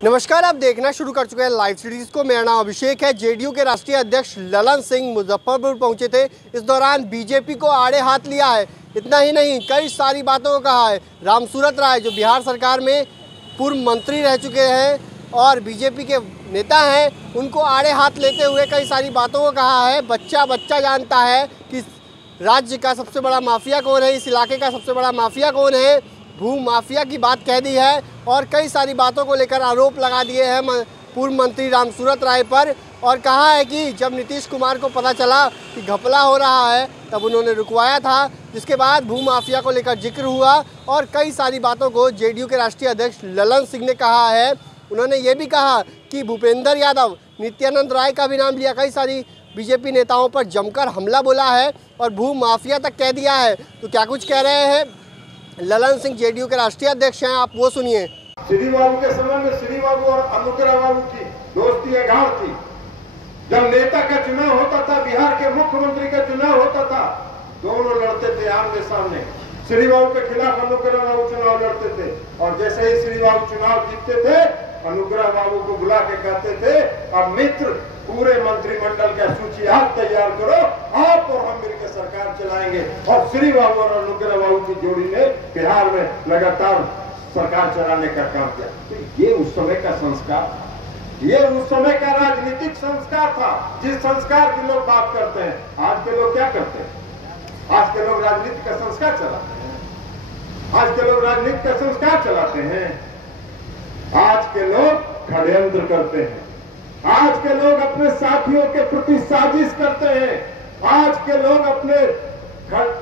नमस्कार, आप देखना शुरू कर चुके हैं लाइव सीरीज को। मेरा नाम अभिषेक है। जेडीयू के राष्ट्रीय अध्यक्ष ललन सिंह मुजफ्फरपुर पहुंचे थे। इस दौरान बीजेपी को आड़े हाथ लिया है। इतना ही नहीं, कई सारी बातों को कहा है। रामसूरत राय जो बिहार सरकार में पूर्व मंत्री रह चुके हैं और बीजेपी के नेता हैं, उनको आड़े हाथ लेते हुए कई सारी बातों को कहा है। बच्चा बच्चा जानता है कि राज्य का सबसे बड़ा माफिया कौन है, इस इलाके का सबसे बड़ा माफिया कौन है। भू माफिया की बात कह दी है और कई सारी बातों को लेकर आरोप लगा दिए हैं पूर्व मंत्री रामसूरत राय पर। और कहा है कि जब नीतीश कुमार को पता चला कि घपला हो रहा है तब उन्होंने रुकवाया था, जिसके बाद भू माफिया को लेकर जिक्र हुआ। और कई सारी बातों को जेडीयू के राष्ट्रीय अध्यक्ष ललन सिंह ने कहा है। उन्होंने ये भी कहा कि भूपेंद्र यादव, नित्यानंद राय का भी नाम लिया, कई सारी बीजेपी नेताओं पर जमकर हमला बोला है और भू माफिया तक कह दिया है। तो क्या कुछ कह रहे हैं ललन सिंह, जेडीयू के राष्ट्रीय अध्यक्ष हैं, आप वो सुनिए। श्री बाबू के समय में श्री बाबू और अनुग्रह बाबू की दोस्ती अगाढ़ थी। जब नेता का चुनाव होता था, बिहार के मुख्यमंत्री का चुनाव होता था, दोनों लड़ते थे आमने सामने। श्री बाबू के खिलाफ अनुग्रह बाबू चुनाव लड़ते थे और जैसे ही श्री बाबू चुनाव जीतते थे, अनुग्रह बाबू को बुला के कहते थे, अब मित्र पूरे मंत्रिमंडल का सूची आप तैयार करो, आप और हम मिलकर सरकार चलाएंगे। और श्री बाबू और अनुग्रह बाबू की जोड़ी ने बिहार में लगातार सरकार चलाने का काम किया। तो ये उस समय का संस्कार, ये उस समय का राजनीतिक संस्कार था, जिस संस्कार की लोग बात करते हैं। आज के लोग क्या करते हैं? आज के लोग राजनीति का संस्कार चलाते हैं। आज के लोग राजनीति का संस्कार चलाते हैं। आज के लोग षड्यंत्र करते हैं। आज के लोग अपने साथियों के प्रति साजिश करते हैं। आज के लोग अपने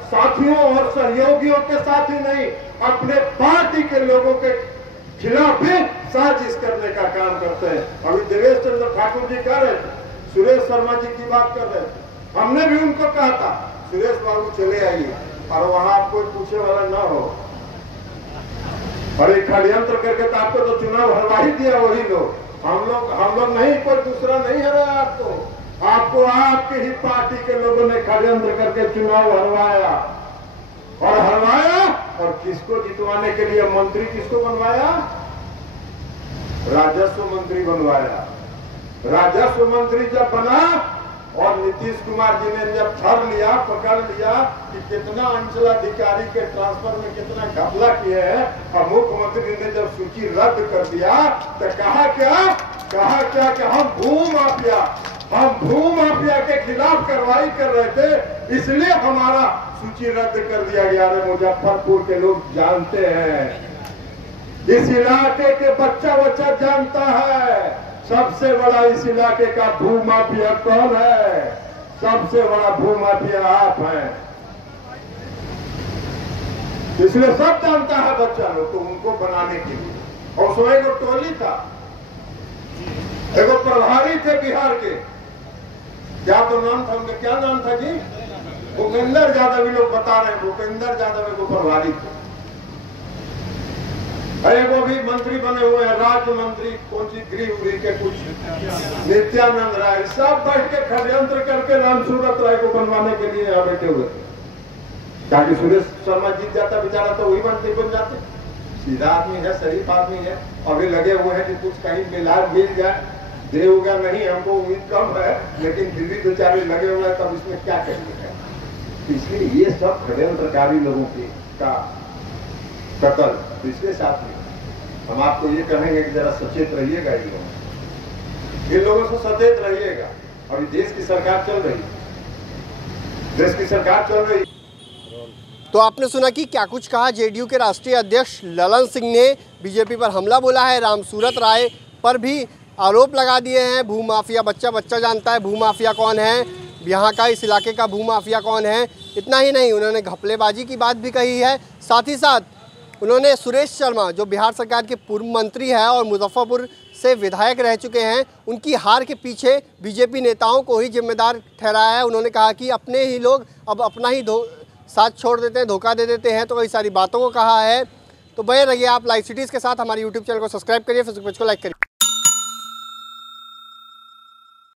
साथियों और सहयोगियों के साथ ही नहीं, अपने पार्टी के लोगों के खिलाफ भी साजिश करने का काम करते हैं। अभी देवेश चंद्र ठाकुर जी कह रहे थे, सुरेश शर्मा जी की बात कर रहे थे। हमने भी उनको कहा था, सुरेश बाबू चले आइए और वहां कोई पूछे वाला ना हो। और एक षड्यंत्र करके तो आपको तो चुनाव हरवा ही दिया वही लोग। हम लोग नहीं, कोई दूसरा नहीं हराया आपको आपके ही पार्टी के लोगों ने षड्यंत्र करके चुनाव हरवाया। और किसको जितवाने के लिए मंत्री किसको बनवाया? राजस्व मंत्री बनवाया। राजस्व मंत्री जब बना और नीतीश कुमार जी ने जब पकड़ लिया कि कितना अंचलाधिकारी के ट्रांसफर में कितना घपला किए हैं, और मुख्यमंत्री ने जब सूची रद्द कर दिया तो कहा क्या कि हम भू माफिया के खिलाफ कार्रवाई कर रहे थे, इसलिए हमारा सूची रद्द कर दिया गया। मुजफ्फरपुर के लोग जानते हैं, इस इलाके के बच्चा जानता है सबसे बड़ा इस इलाके का भू माफिया कौन है। सबसे बड़ा भू माफिया आप हैं, इसलिए सब जानता है बच्चा लोग। तो उनको बनाने के लिए, और उसमें एक टोली था, एक प्रभारी थे बिहार के, क्या तो नाम था उनका, क्या नाम था जी? भूपेंद्र यादव। लोग बता रहे हैं भूपेंद्र यादव एक प्रभारी थे। वो भी मंत्री बने हुए हैं, राज्य मंत्री, कौन सी गृह के कुछ, नित्यानंद राय, सब बैठ के षड्यंत्र करके रामसूरत राय को बनवाने के लिए यहाँ बैठे हुए थे। ताकि सुरेश शर्मा जीत जाता बेचारा तो वही मंत्री बन जाते। सीधा आदमी है, शरीफ आदमी है। अभी लगे हुए हैं कि कुछ कहीं मिल जाए, देगा नहीं, हमको उम्मीद कम है, लेकिन फिर भी बेचारे लगे हुए हैं, तब इसमें क्या करेंगे। इसलिए ये सब षड्यंत्रकारी लोगों का कत्ल। इसके साथ में हम आपको ये कहेंगे कि जरा सचेत रहिएगा, इन लोगों से सचेत रहिएगा। और देश की सरकार चल रही है। तो आपने सुना कि क्या कुछ कहा जेडीयू के राष्ट्रीय अध्यक्ष ललन सिंह ने। बीजेपी पर हमला बोला है, रामसूरत राय पर भी आरोप लगा दिए हैं। भू माफिया बच्चा जानता है भू माफिया कौन है, यहाँ का इस इलाके का भू माफिया कौन है। इतना ही नहीं, उन्होंने घपलेबाजी की बात भी कही है। साथ ही साथ उन्होंने सुरेश शर्मा जो बिहार सरकार के पूर्व मंत्री है और मुजफ्फरपुर से विधायक रह चुके हैं, उनकी हार के पीछे बीजेपी नेताओं को ही जिम्मेदार ठहराया है। उन्होंने कहा कि अपने ही लोग अब अपना ही साथ छोड़ देते हैं, धोखा दे देते हैं। तो कई सारी बातों को कहा है। तो बने रहिए आप लाइव सिटीज़ के साथ। हमारे यूट्यूब चैनल को सब्सक्राइब करिए, फेसबुक पेज को लाइक करिए।